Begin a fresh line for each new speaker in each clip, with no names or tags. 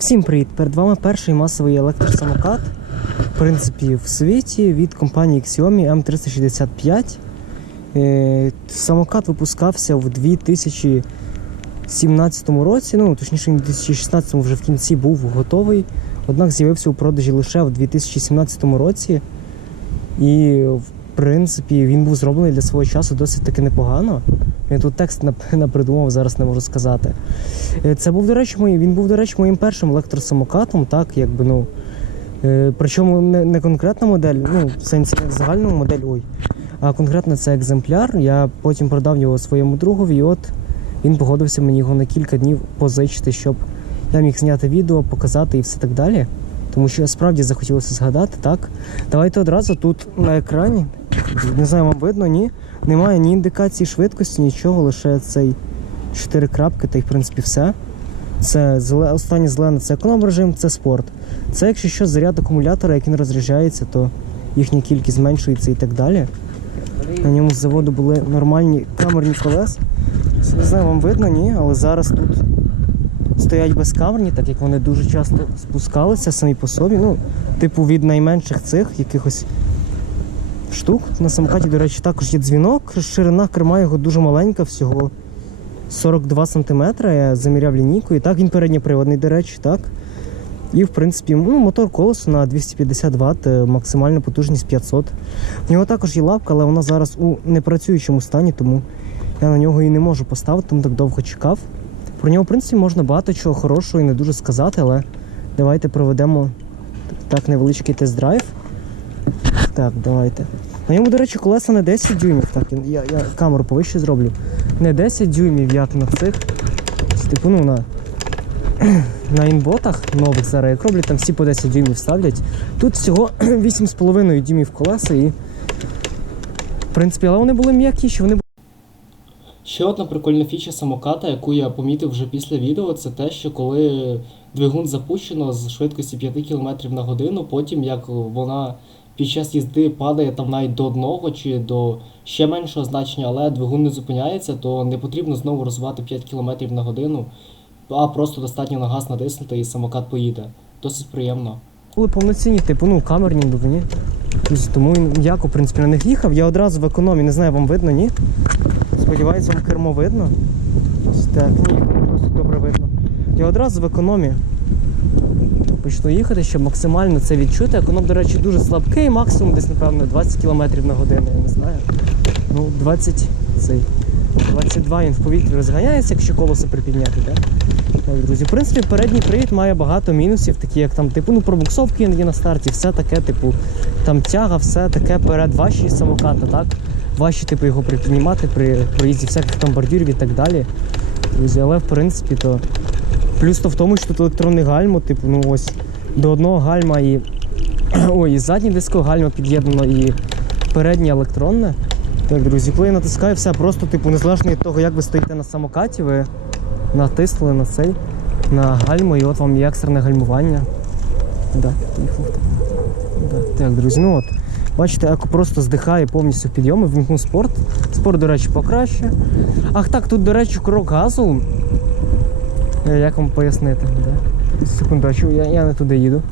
Всім привіт! Перед вами перший масовий електросамокат, в принципі, в світі від компанії Xiaomi M365. Е, Самокат випускався в 2017 році, ну точніше, в 2016 вже в кінці був готовий, однак з'явився у продажі лише в 2017 році. І, принципі, він був зроблений для свого часу досить таки непогано. Я тут текст нап- напридумав, зараз не можу сказати. Е, Це був, до речі, мій, він був, до речі, моїм першим електросамокатом, так, якби, ну. Е, причому не, не конкретна модель, ну, в сенсі не загальну модель, ой, а конкретно це екземпляр. Я потім продав його своєму другові, і от він погодився мені його на кілька днів позичити, щоб я міг зняти відео, показати і все так далі. Тому що справді захотілося згадати, так. Давайте одразу тут на екрані. Не знаю, вам видно, ні. Немає ні індикації швидкості, нічого, лише цей чотири крапки, та й в принципі все. Це зеле... останнє зелене це економ режим, це спорт. Це якщо що заряд акумулятора, як він розряджається, то їхня кількість зменшується і так далі. На ньому з заводу були нормальні камерні колеса. Не знаю, вам видно, ні, але зараз тут стоять безкамерні, так як вони дуже часто спускалися самі по собі. Ну, типу від найменших цих якихось штук. На самокаті, до речі, також є дзвінок. Ширина керма його дуже маленька, всього 42 см. Я заміряв лінійкою. Так, він передньоприводний, до речі, так. І, в принципі, ну, мотор колесо на 250 Вт, е, максимальна потужність 500. В нього також є лапка, але вона зараз у непрацюючому стані, тому я на нього і не можу поставити, тому так довго чекав. Про нього, в принципі, можна багато чого хорошого і не дуже сказати, але давайте проведемо так невеличкий тест-драйв. Так, давайте. На ньому, до речі, колеса не 10 дюймів. Так, я, я камеру повище зроблю. Не 10 дюймів, як на цих. Типу, ну, на, на інботах нових зараз, як роблять, там всі по 10 дюймів ставлять. Тут всього 8,5 дюймів колеса і. В принципі, але вони були м'якіші, вони
Ще одна прикольна фіча самоката, яку я помітив вже після відео, це те, що коли двигун запущено з швидкості 5 км на годину, потім як вона під час їзди падає там навіть до одного чи до ще меншого значення, але двигун не зупиняється, то не потрібно знову розвивати 5 км на годину, а просто достатньо на газ натиснути і самокат поїде. Досить приємно.
були повноцінні, типу, ну, камерні двигуні. Тому м'яко, в принципі, на них їхав. Я одразу в економі, не знаю, вам видно, ні? Сподіваюся, вам кермо видно. Ось так, ні, воно досить добре видно. Я одразу в економі почну їхати, щоб максимально це відчути. Економ, до речі, дуже слабкий, максимум десь, напевно, 20 км на годину, я не знаю. Ну, 20 цей. 22 він в повітрі розганяється, якщо колесо припідняти, так? Так, друзі, в принципі, передній привід має багато мінусів, такі як там, типу, ну, пробуксовки іноді на старті, все таке, типу, там тяга, все таке перед ваші самоката, так? Важче, типу, його припіднімати при проїзді всяких там бордюрів і так далі. Але в принципі то. Плюс то в тому, що тут електронний гальмо, типу, ну ось до одного гальма і. Ой, і заднє диско гальма під'єднано і переднє електронне. Так, друзі, коли я натискаю все, просто, типу, незалежно від того, як ви стоїте на самокаті, ви натиснули на цей, на гальмо, і от вам і екстрене гальмування. Да. Так, друзі, ну от. Бачите, еко просто здихає повністю підйоми, вімкнув спорт. Спорт, до речі, покраще. Ах так, тут, до речі, крок газу. Е, Як вам пояснити? А чого я, я не туди їду.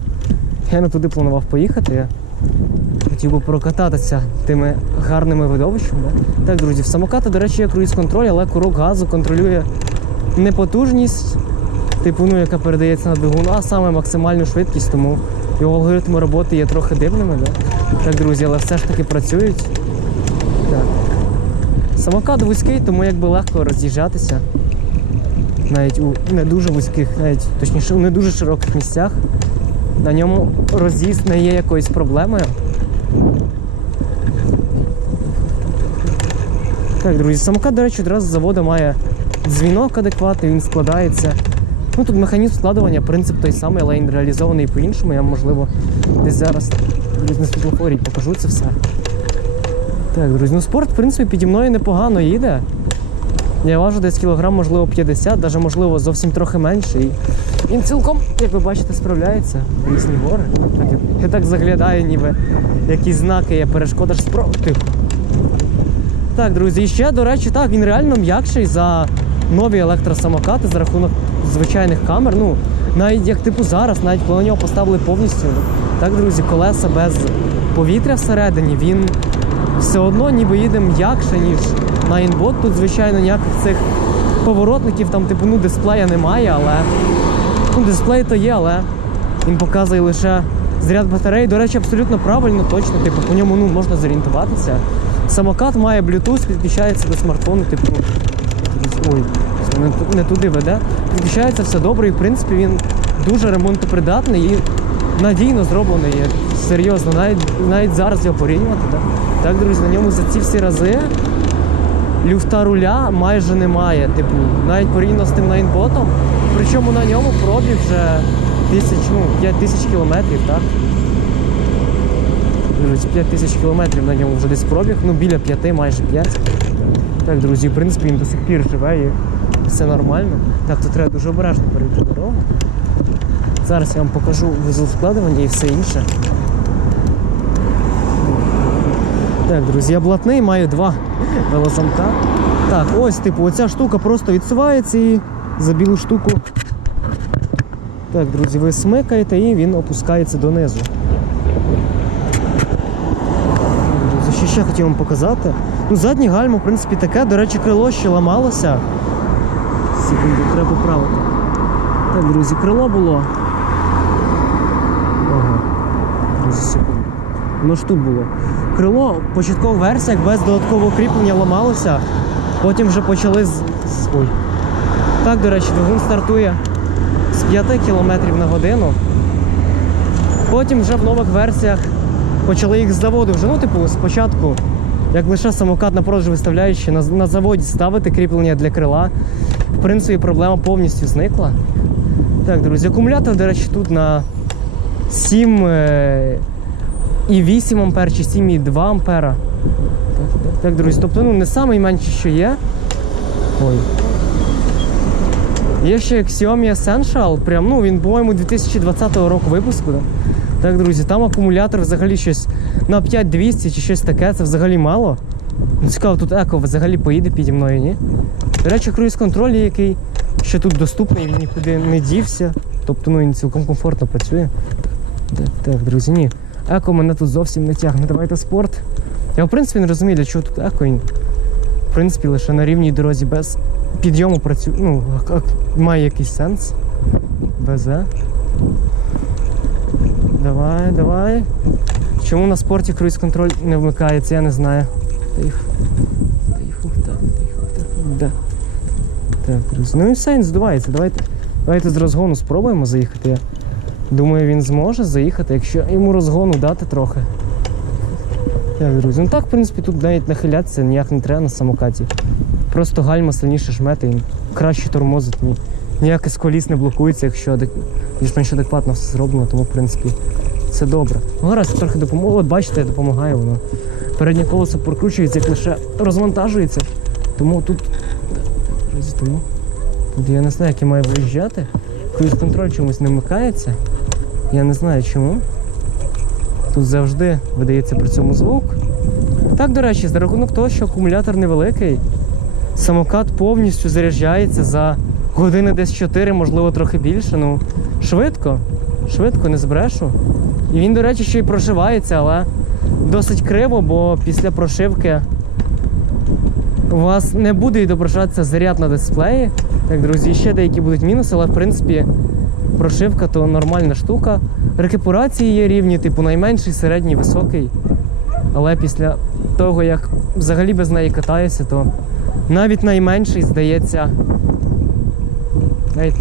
Я не туди планував поїхати. Я хотів би прокататися тими гарними видовищами. Да? Так, друзі, в самоката, до речі, є круїз-контроль, але курок газу контролює не потужність, типу, ну, яка передається на двигун, а саме максимальну швидкість, тому його алгоритми роботи є трохи дивними. Да? Так, друзі, але все ж таки працюють. Так. Самокат вузький, тому якби легко роз'їжджатися. Навіть у не дуже вузьких, навіть точніше у не дуже широких місцях. На ньому роз'їзд не є якоюсь проблемою. Так, друзі, самокат, до речі, одразу з заводу має дзвінок адекватний, він складається. Ну тут механізм складування, принцип той самий, але він реалізований по-іншому. Я, можливо, десь зараз на світлофорі покажу це все. Так, друзі, ну спорт, в принципі, піді мною непогано їде. Я важу десь кілограм, можливо, 50, навіть можливо зовсім трохи менше. І він цілком, як ви бачите, справляється різні гори. Так, я, так заглядаю, ніби якісь знаки є, перешкода ж спро... Тихо. Так, друзі, і ще, до речі, так, він реально м'якший за нові електросамокати за рахунок звичайних камер. Ну, навіть як типу зараз, навіть коли на нього поставили повністю, так, друзі, колеса без повітря всередині, він все одно ніби їде м'якше, ніж на інбот. Тут, звичайно, ніяких цих поворотників, там, типу, ну, дисплея немає, але. Ну, дисплей то є, але він показує лише заряд батареї. До речі, абсолютно правильно, точно, типу, по ньому ну, можна зорієнтуватися. Самокат має Bluetooth, підключається до смартфону, типу, ой, не, туди веде. Підключається все добре, і в принципі він дуже ремонтопридатний і надійно зроблений. Серйозно, навіть, навіть зараз його порівнювати. Так? так, друзі, на ньому за ці всі рази люфта руля майже немає. Типу, навіть порівняно з тим найнботом. Причому на ньому пробіг вже тисяч, ну, 5 тисяч кілометрів, так? Друзі, 5 тисяч кілометрів на ньому вже десь пробіг, ну біля 5, майже 5. Так, друзі, в принципі, він до сих пір живе і все нормально. Так, то треба дуже обережно перейти дорогу. Зараз я вам покажу вкладування і все інше. Так, друзі, я блатний, маю два велозамка. Так, ось, типу, оця штука просто відсувається і за білу штуку. Так, друзі, ви смикаєте і він опускається донизу. Друзі, що ще хотів вам показати. Ну, заднє гальмо, в принципі, таке. До речі, крило ще ламалося. Секунду, треба поправити. Так, друзі, крило було. Ага. Друзі, секунду. Воно ж тут було. Крило в початкових версіях без додаткового кріплення ламалося. Потім вже почали з- Ой. Так, до речі, двигун стартує з 5 км на годину. Потім вже в нових версіях почали їх з заводу вже. Ну, типу, спочатку, як лише самокат на продаж виставляючи, на, на заводі ставити кріплення для крила. В принципі, проблема повністю зникла. Так, друзі, акумулятор, до речі, тут на 7 е, і 8 ампер чи 7,2 ампера. Так, так, так, друзі, тобто ну, не найменше, що є. Ой. Є ще Xiaomi Essential, прям, ну він, по-моєму, 2020 року випуску. Да? Так, друзі, там акумулятор взагалі щось на 5200 чи щось таке, це взагалі мало. Ну, Цікаво, тут еко взагалі поїде піді мною, ні? До речі, круїз-контроль який ще тут доступний, він нікуди не дівся. Тобто ну, він цілком комфортно працює. Так, друзі, ні. Еко мене тут зовсім не тягне. Давайте спорт. Я в принципі не розумію, для чого тут еко. В принципі, лише на рівній дорозі без підйому працює. Ну, має якийсь сенс. Везе. Давай, давай. Чому на спорті круїз-контроль не вмикається, я не знаю. Тихо. Тихо, так, тихо, так. Да. Так, друзі. Ну і все, здувається. Давайте, давайте з розгону спробуємо заїхати. Я думаю, він зможе заїхати, якщо йому розгону дати трохи. Так, друзі. Ну так, в принципі, тут навіть нахилятися ніяк не треба на самокаті. Просто гальма сильніше жмете і краще тормозить. Ні. Ніяке з коліс не блокується, якщо більш-менш адекватно все зроблено, тому в принципі це добре. Ну, Гаразд, трохи допомогло. От бачите, допомагає воно. Переднє колесо прокручується, як лише розвантажується. Тому тут. Тому. Тут я не знаю, як я маю виїжджати. Круїз контроль чомусь не вмикається. Я не знаю чому. Тут завжди видається при цьому звук. Так, до речі, за рахунок того, що акумулятор невеликий, самокат повністю заряджається за години десь 4, можливо, трохи більше. Ну, швидко. Швидко, не збрешу. І він, до речі, ще й прошивається, але досить криво, бо після прошивки у вас не буде відображатися заряд на дисплеї. Так, друзі, ще деякі будуть мінуси, але в принципі прошивка то нормальна штука. Рекуперації є рівні, типу найменший, середній, високий. Але після того, як взагалі без неї катаюся, то навіть найменший здається. Навіть,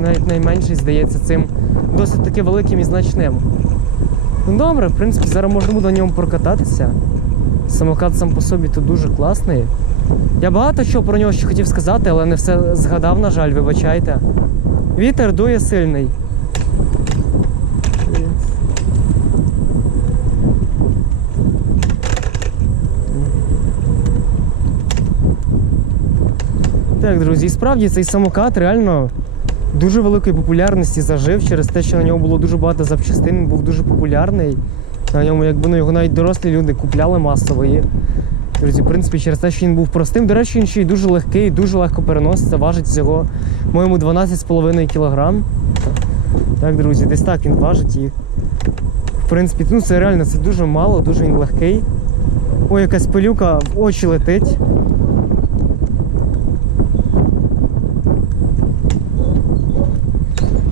навіть найменший здається цим досить таки великим і значним. Ну добре, в принципі, зараз можна буде на ньому прокататися. Самокат сам по собі то дуже класний. Я багато чого про нього ще хотів сказати, але не все згадав, на жаль, вибачайте. Вітер дує сильний. Так, друзі, справді цей самокат реально дуже великої популярності зажив через те, що на ньому було дуже багато запчастин, він був дуже популярний. На ньому, якби ну, його навіть дорослі люди купляли масово. І, друзі, в принципі, через те, що він був простим. До речі, він ще й дуже легкий, дуже легко переноситься, важить всього, по-моєму, 12,5 кг. Так, друзі, десь так він важить і. В принципі, ну це реально це дуже мало, дуже він легкий. Ой, якась пилюка в очі летить.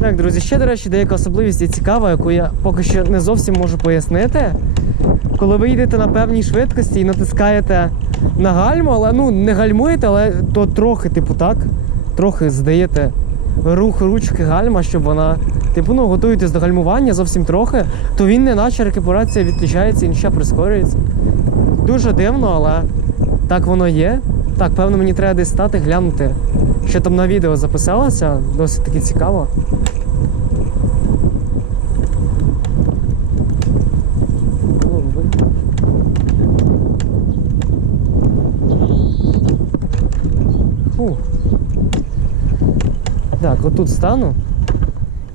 Так, друзі, ще, до речі, деяка особливість є цікава, яку я поки що не зовсім можу пояснити. Коли ви їдете на певній швидкості і натискаєте на гальму, але ну не гальмуєте, але то трохи, типу, так, трохи здаєте рух ручки гальма, щоб вона, типу, ну, готуєтесь до гальмування зовсім трохи, то він не наче рекуперація відключається і нічого прискорюється. Дуже дивно, але так воно є. Так, певно, мені треба десь стати, глянути, що там на відео записалося, досить таки цікаво. Так, отут стану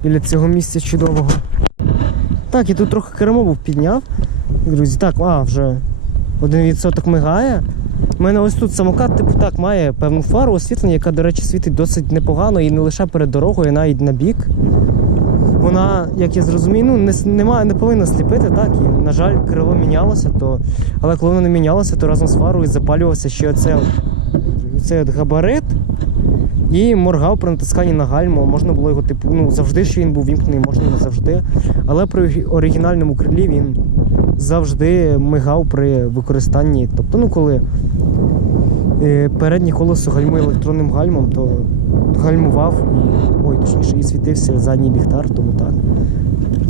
біля цього місця чудового. Так, я тут трохи кермо був підняв. Друзі, так, а, вже один відсоток мигає. У мене ось тут самокат, типу так, має певну фару освітлення, яка, до речі, світить досить непогано і не лише перед дорогою, а навіть на бік. Вона, як я зрозумію, ну не, с- не, повинна сліпити, так. І, на жаль, крило мінялося, то... але коли воно не мінялося, то разом з фарою запалювався ще оце, оце от габарит і моргав при натисканні на гальму. Можна було його, типу, ну завжди ще він був вімкнений, можна не завжди. Але при оригінальному крилі він завжди мигав при використанні. Тобто, ну коли е, переднє колесо гальмує електронним гальмом, то гальмував і. Ой, точніше, і світився задній ліхтар, тому так.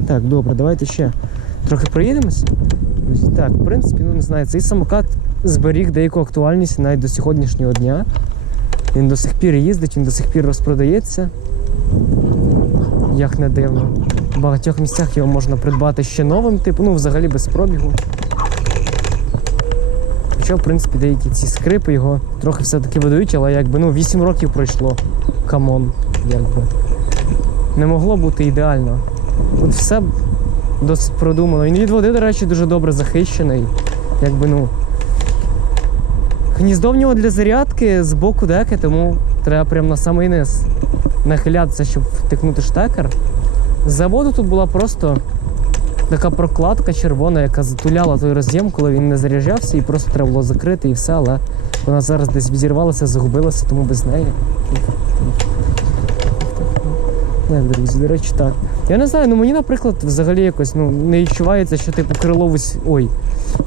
Так, добре, давайте ще трохи проїдемось. Так, в принципі, ну не знаю, цей самокат зберіг деяку актуальність навіть до сьогоднішнього дня. Він до сих пір їздить, він до сих пір розпродається. Як не дивно. В багатьох місцях його можна придбати ще новим, типу, ну взагалі без пробігу. Хоча, в принципі, деякі ці скрипи його трохи все-таки видають, але якби ну 8 років пройшло. Камон, якби. Не могло бути ідеально. Тут все досить продумано. Він від води, до речі, дуже добре захищений. Якби ну. Гніздо в нього для зарядки з боку деки, тому треба прямо на самий низ нахилятися, щоб втикнути штекер. З заводу тут була просто така прокладка червона, яка затуляла той роз'єм, коли він не заряджався, і просто треба було закрити і все, але вона зараз десь відірвалася, загубилася, тому без неї. Так, друзі, до речі, так. Я не знаю, ну мені, наприклад, взагалі якось ну, не відчувається, що типу крило вузь... Ой,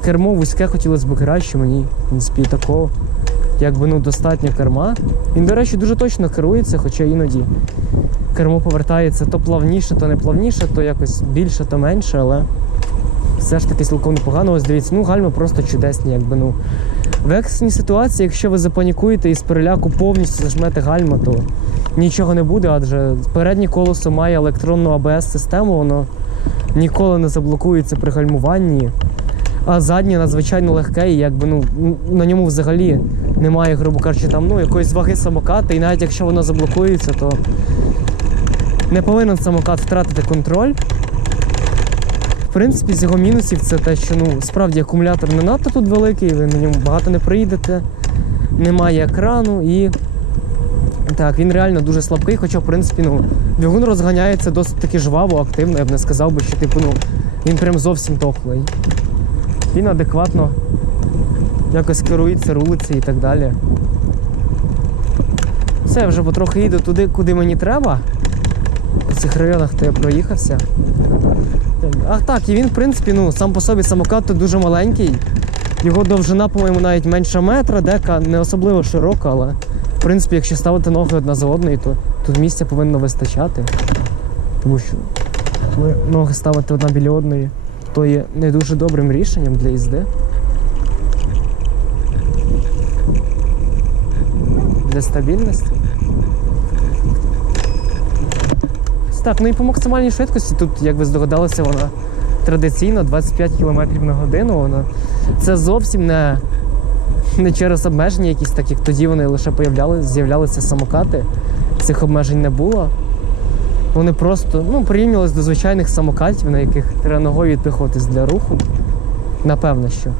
кермо вузьке хотілося б краще, мені, в принципі, такого. Якби ну достатньо керма. Він, до речі, дуже точно керується, хоча іноді кермо повертається то плавніше, то не плавніше, то якось більше, то менше, але все ж таки цілком непогано. Ось дивіться, ну гальми просто чудесні, якби ну. В екстреній ситуації, якщо ви запанікуєте і з переляку повністю зажмете гальма, то нічого не буде, адже переднє колесо має електронну АБС-систему, воно ніколи не заблокується при гальмуванні. А заднє надзвичайно легке, і якби ну на ньому взагалі немає, грубо кажучи, там ну якоїсь ваги самоката, і навіть якщо воно заблокується, то не повинен самокат втратити контроль. В принципі, з його мінусів це те, що ну справді акумулятор не надто тут великий, ви на ньому багато не приїдете, немає екрану і. Так, він реально дуже слабкий, хоча, в принципі, ну, двигун розганяється досить таки жваво, активно. Я б не сказав би, що типу, ну, він прям зовсім тохлий. Він адекватно якось керується, рулиться і так далі. Все, я вже потрохи їду туди, куди мені треба. У цих районах то я проїхався. А так, і він, в принципі, ну, сам по собі самокат то дуже маленький. Його довжина, по-моєму, навіть менша метра, дека не особливо широка, але в принципі, якщо ставити ноги одна за одною, то тут місця повинно вистачати. Тому що коли ноги ставити одна біля одної, то є не дуже добрим рішенням для їзди. Для стабільності. Так, ну і по максимальній швидкості тут, як ви здогадалися, вона традиційно 25 км на годину. Вона це зовсім не, не через обмеження якісь так, як тоді вони лише з'являлися самокати. Цих обмежень не було. Вони просто ну, порівнювалися до звичайних самокатів, на яких треба ногою відпихуватись для руху. Напевно, що.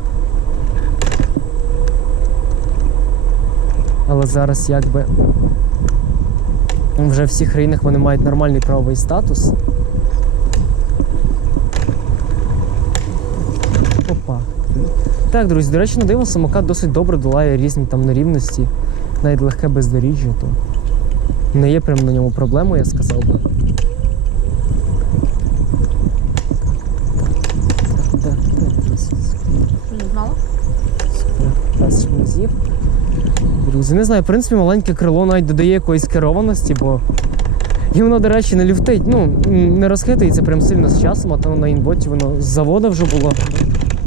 Але зараз якби Вже в всіх країнах вони мають нормальний правовий статус. Опа. Так, друзі, до речі, на диво самокат досить добре долає різні там нерівності, навіть легке бездоріжжя, то не є прям на ньому проблемою, я сказав би. Так, друзі.
Не
знаю, в принципі, маленьке крило навіть додає якоїсь керованості, бо і воно, до речі, не люфтить. Ну, не розхитується прям сильно з часом, а то на інботі воно з заводу вже було.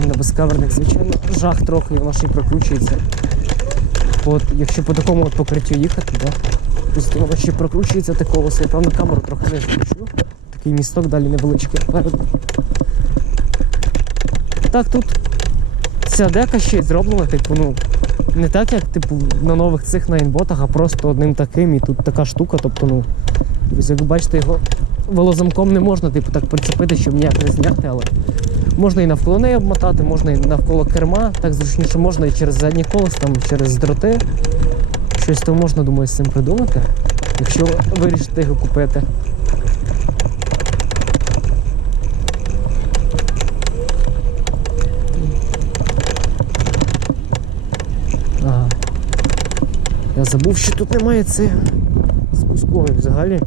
На безкаверних, звичайно, жах трохи, і воно ще й прокручується. От, якщо по такому от покриттю їхати, да, воно ще прокручується те колесо. Я певно камеру трохи не включу. Такий місток далі невеличкий попереду. Так, тут ця дека ще й зроблена, типу, ну, не так, як типу на нових цих найнботах, а просто одним таким. І тут така штука, тобто, ну, як бачите, його волозамком не можна, типу, так прицепити, щоб ніяк не зняти, але можна і навколо неї обмотати, можна і навколо керма, так зручніше можна і через задні колеса, там, через дроти. Щось то можна, думаю, з цим придумати, якщо ви вирішите його купити. Я забув, що тут немає це спускової взагалі.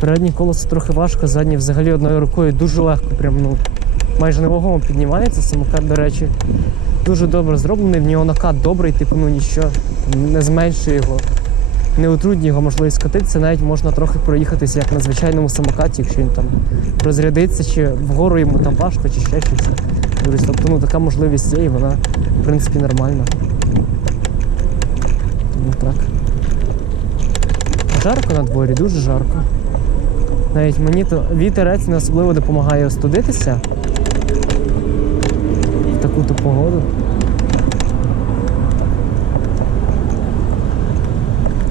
Переднє колесо трохи важко, заднє взагалі одною рукою дуже легко, прям ну майже невагомо піднімається. Самокат, до речі, дуже добре зроблений. В нього накат добрий, типу, ну ніщо не зменшує його, не утруднює його можливість скотитися. Навіть можна трохи проїхатися як на звичайному самокаті, якщо він там розрядиться, чи вгору йому там важко, чи ще щось. Тобто ну, така можливість є, і вона, в принципі, нормальна. Тому так. Жарко на дворі, дуже жарко. Навіть мені то вітерець не особливо допомагає остудитися в таку-то погоду.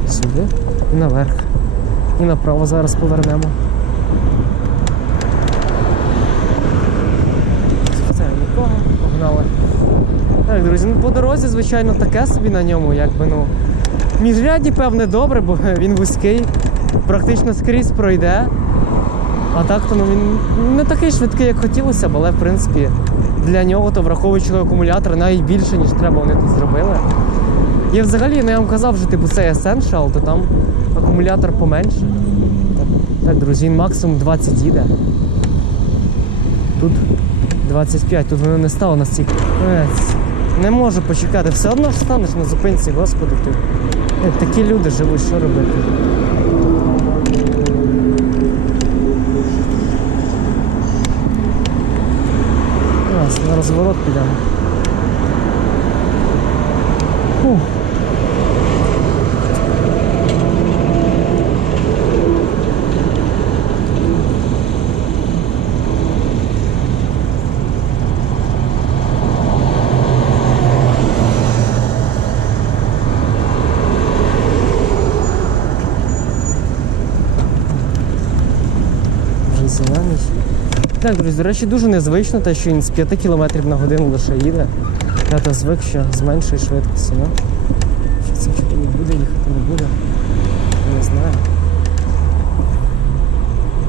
Сюди і наверх. І направо зараз повернемо. Це нікого, погнали. Так, друзі, ну по дорозі, звичайно, таке собі на ньому, якби ну. Міжряді, певне, добре, бо він вузький, практично скрізь пройде. А так то ну, він не такий швидкий, як хотілося б, але в принципі для нього, то враховуючи акумулятор, навіть більше, ніж треба вони тут зробили. І взагалі, ну я вам казав, що типу це Essential, то там акумулятор поменше. Так друзі, максимум 20 їде. Тут 25, тут воно не стало настільки. Не можу почекати, все одно ж станеш на зупинці, господи ти. Е, Такі люди живуть, що робити? Раз, на друзі, до речі, дуже незвично те, що він з 5 км на годину лише їде. Я то звик, що з меншої швидкості, ну. Що це не буде їхати, не буде. Не знаю.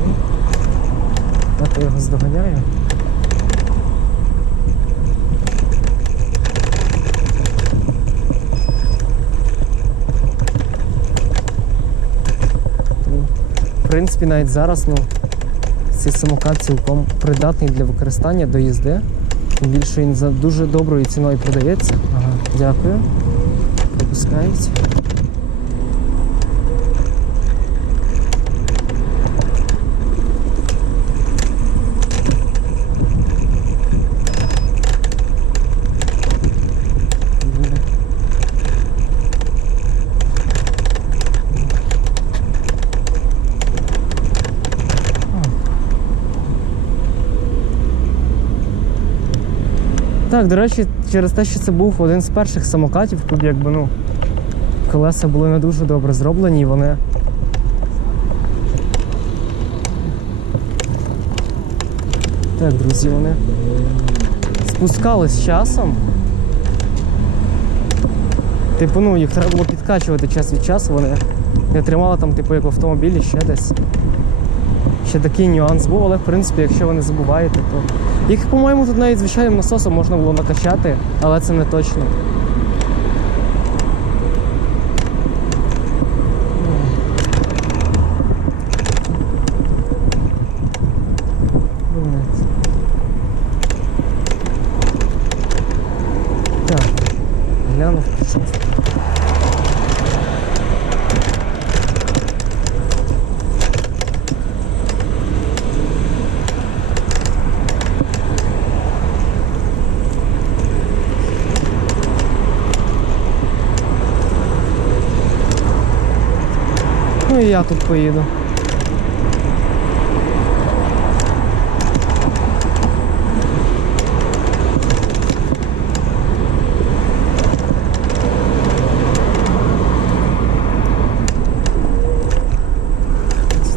Ну, Так я його здоганяю. В принципі, навіть зараз, ну, цей самокат цілком придатний для використання до їзди. Тим більше він за дуже доброю ціною продається. Ага, дякую. Пропускають. Буде. Так, до речі, через те, що це був один з перших самокатів, тут якби ну колеса були не дуже добре зроблені, і вони. Так, друзі, вони спускались з часом. Типу, ну, їх треба було підкачувати час від часу, вони Не тримала там, типу, як в автомобілі, ще десь. Ще такий нюанс був, але в принципі, якщо ви не забуваєте, то. Їх, по-моєму, тут навіть звичайним насосом можна було накачати, але це не точно. Молодець. Так, глянув, пішов. Ну і я тут поїду.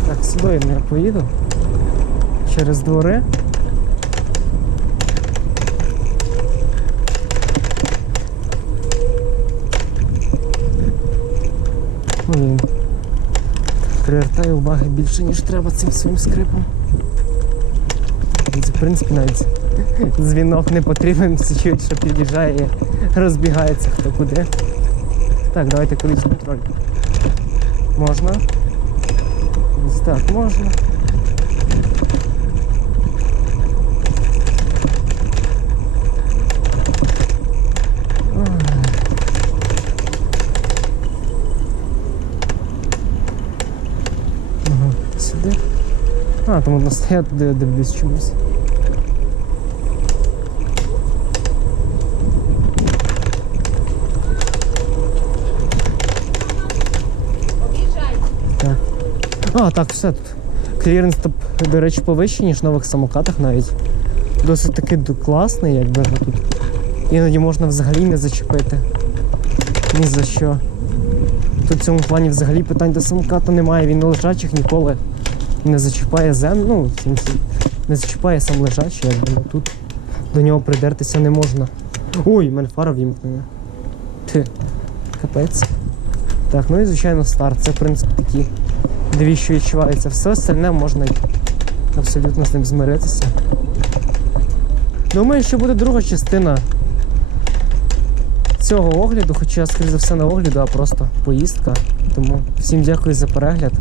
Так, сюди я поїду. Через двори. Привертаю уваги більше, ніж треба цим своїм скрипом. В принципі, навіть дзвінок не потрібен, чують, що під'їжджає і розбігається хто куди. Так, давайте колись контроль. Можна. Так, можна. Ага, сюди. А, там одна стоять, де дивлюсь чомусь. Так. А, так, все тут. Кліренс, до речі, повищий, ніж в нових самокатах навіть. Досить таки класний, якби тут. Іноді можна взагалі не зачепити. Ні за що. Тут в цьому плані взагалі питань до самоката немає, він на лежачих ніколи не зачіпає землю, ну, не зачіпає сам лежачий, якби ну, тут до нього придертися не можна. Ой, мене фара вімкнена. Ти. Капець. Так, ну і звичайно старт. Це в принципі такі дві, що відчуваються. Все остальне можна абсолютно з ним змиритися. Думаю, що буде друга частина цього огляду, хоча, скоріше за все, не огляду, а просто поїздка. Тому всім дякую за перегляд.